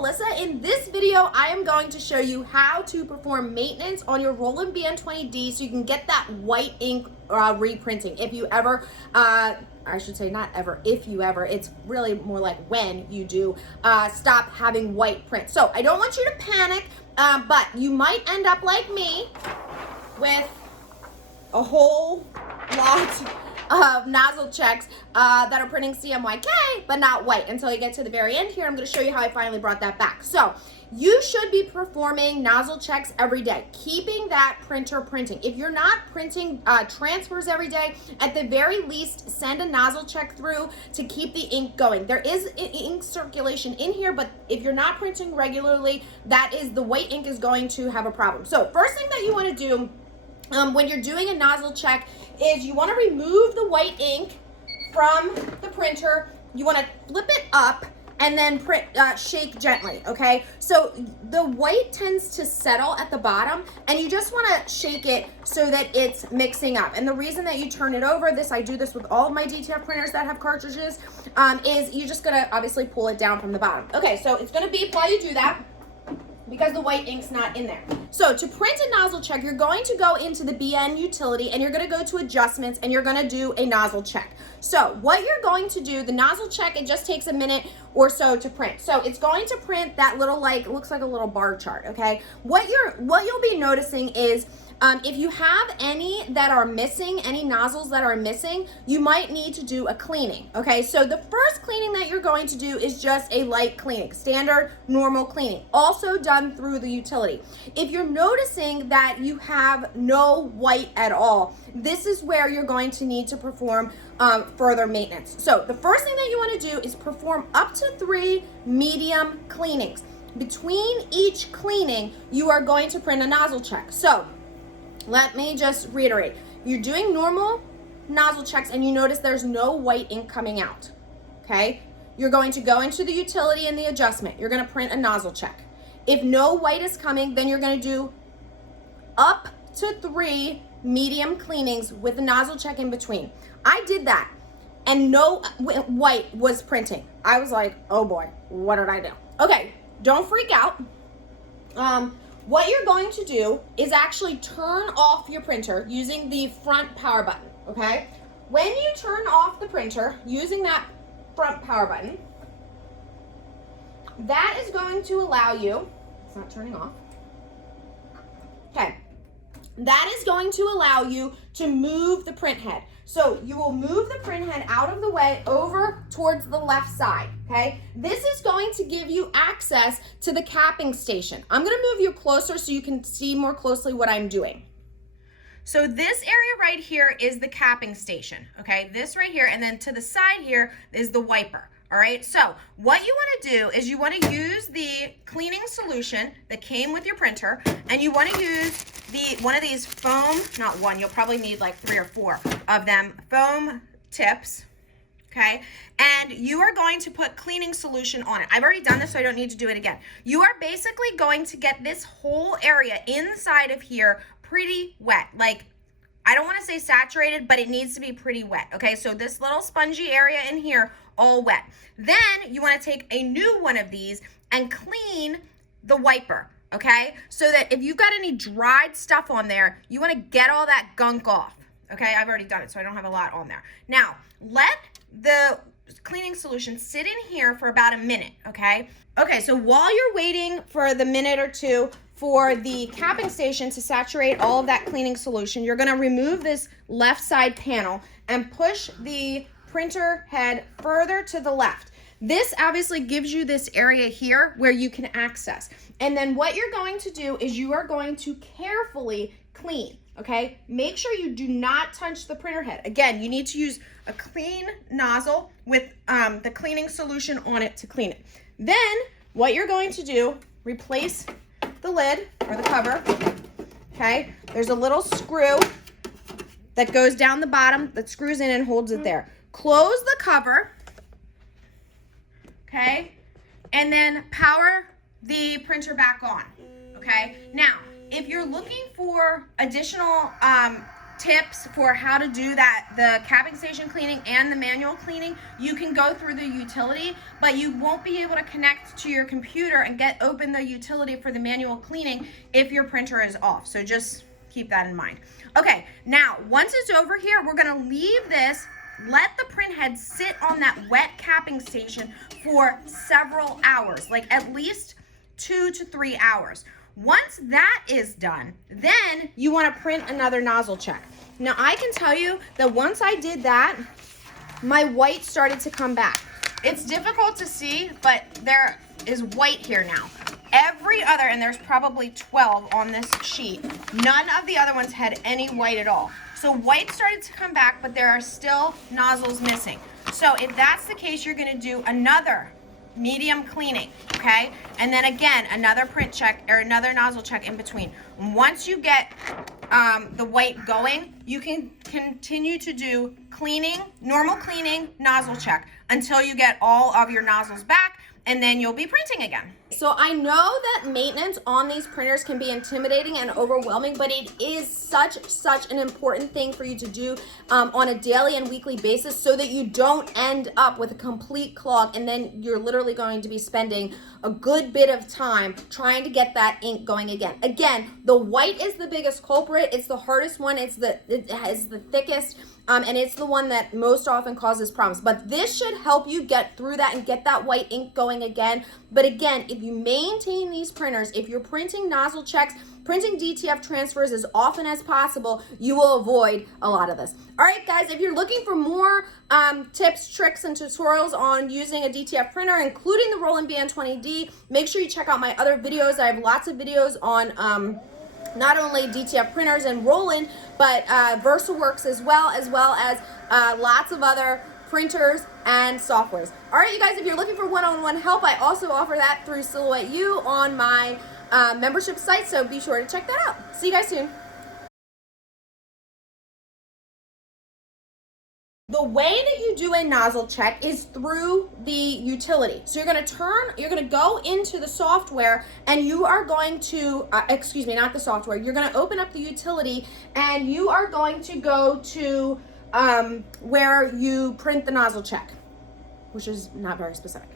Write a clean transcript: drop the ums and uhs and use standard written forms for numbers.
Melissa. In this video, I am going to show you how to perform maintenance on your Roland BN-20D so you can get that white ink reprinting. If you ever, I should say not ever, if you ever, it's really more like when you do stop having white print. So I don't want you to panic, but you might end up like me with a whole lot of nozzle checks that are printing CMYK but not white until you get to the very end here. I'm going to show you how I finally brought that back. So you should be performing nozzle checks every day, keeping that printer printing. If you're not printing transfers every day, at the very least send a nozzle check through to keep the ink going. There is ink circulation in here, but if you're not printing regularly, that is, the white ink is going to have a problem. So first thing that you want to do when you're doing a nozzle check is you want to remove the white ink from the printer. You want to flip it up and then shake gently, okay? So the white tends to settle at the bottom, and you just want to shake it so that it's mixing up. And the reason that you turn it over, I do this with all of my DTF printers that have cartridges, is you're just gonna obviously pull it down from the bottom. Okay, so it's gonna beep while you do that, because the white ink's not in there. So to print a nozzle check, you're going to go into the BN utility and you're gonna go to adjustments and you're gonna do a nozzle check. So what you're going to do, the nozzle check, it just takes a minute or so to print. So it's going to print that little, like, looks like a little bar chart, okay? What you'll be noticing is if you have any that are missing, any nozzles that are missing, you might need to do a cleaning, okay? So the first cleaning that you're going to do is just a light cleaning, standard, normal cleaning, also done through the utility. If you're noticing that you have no white at all, this is where you're going to need to perform further maintenance. So the first thing that you want to do is perform up to 3 medium cleanings. Between each cleaning, you are going to print a nozzle check. So let me just reiterate. You're doing normal nozzle checks and you notice there's no white ink coming out, okay? You're going to go into the utility and the adjustment. You're going to print a nozzle check. If no white is coming, then you're going to do up to 3 medium cleanings with the nozzle check in between. I did that and no white was printing. I was like, oh boy, what did I do? Okay, don't freak out. What you're going to do is actually turn off your printer using the front power button, okay? When you turn off the printer using that front power button, that is going to allow you, it's not turning off, okay, that is going to allow you to move the print head. So you will move the print head out of the way over towards the left side, okay? This is going to give you access to the capping station. I'm gonna move you closer so you can see more closely what I'm doing. So this area right here is the capping station, okay? This right here, and then to the side here is the wiper. All right, so what you want to do is you want to use the cleaning solution that came with your printer, and you want to use one of these foam, not one, you'll probably need like 3 or 4 of them, foam tips, okay? And you are going to put cleaning solution on it. I've already done this, so I don't need to do it again. You are basically going to get this whole area inside of here pretty wet, like, I don't want to say saturated, but it needs to be pretty wet, okay? So this little spongy area in here, all wet. Then you want to take a new one of these and clean the wiper, okay? So that if you've got any dried stuff on there, you want to get all that gunk off, okay? I've already done it, so I don't have a lot on there. Now, let the cleaning solution sit in here for about a minute, okay? Okay, so while you're waiting for the minute or 2 for the capping station to saturate all of that cleaning solution, you're gonna remove this left side panel and push the printer head further to the left. This obviously gives you this area here where you can access. And then what you're going to do is you are going to carefully clean, okay? Make sure you do not touch the printer head. Again, you need to use a clean nozzle with the cleaning solution on it to clean it. Then what you're going to do, replace the lid or the cover, okay? There's a little screw that goes down the bottom that screws in and holds it there. Close the cover, okay? And then power the printer back on, okay? Now, if you're looking for additional tips for how to do that, the capping station cleaning and the manual cleaning, you can go through the utility, but you won't be able to connect to your computer and open the utility for the manual cleaning if your printer is off. So just keep that in mind. Okay, now once it's over here, we're gonna leave this, let the print head sit on that wet capping station for several hours, like at least 2 to 3 hours. Once that is done, then you want to print another nozzle check. Now I can tell you that once I did that, my white started to come back. It's difficult to see, but there is white here now. Every other, and there's probably 12 on this sheet, none of the other ones had any white at all. So white started to come back, but there are still nozzles missing. So if that's the case, you're gonna do another medium cleaning, okay? And then again, another print check or another nozzle check in between. Once you get the white going, you can continue to do cleaning, normal cleaning, nozzle check until you get all of your nozzles back, and then you'll be printing again. So I know that maintenance on these printers can be intimidating and overwhelming, but it is such an important thing for you to do on a daily and weekly basis so that you don't end up with a complete clog, and then you're literally going to be spending a good bit of time trying to get that ink going again. Again, the white is the biggest culprit. It's the hardest one. It has the thickest, and it's the one that most often causes problems. But this should help you get through that and get that white ink going again. But again, if you maintain these printers, if you're printing nozzle checks, printing DTF transfers as often as possible, you will avoid a lot of this. All right, guys, if you're looking for more tips, tricks, and tutorials on using a DTF printer, including the Roland BN-20D, make sure you check out my other videos. I have lots of videos on not only DTF printers and Roland, but VersaWorks as well as lots of other printers and softwares. All right, you guys, if you're looking for one-on-one help, I also offer that through Silhouette U on my membership site, so be sure to check that out. See you guys soon. The way that you do a nozzle check is through the utility. So you're gonna go into the software, and you are going to, excuse me, not the software, you're gonna open up the utility, and you are going to go to where you print the nozzle check, which is not very specific.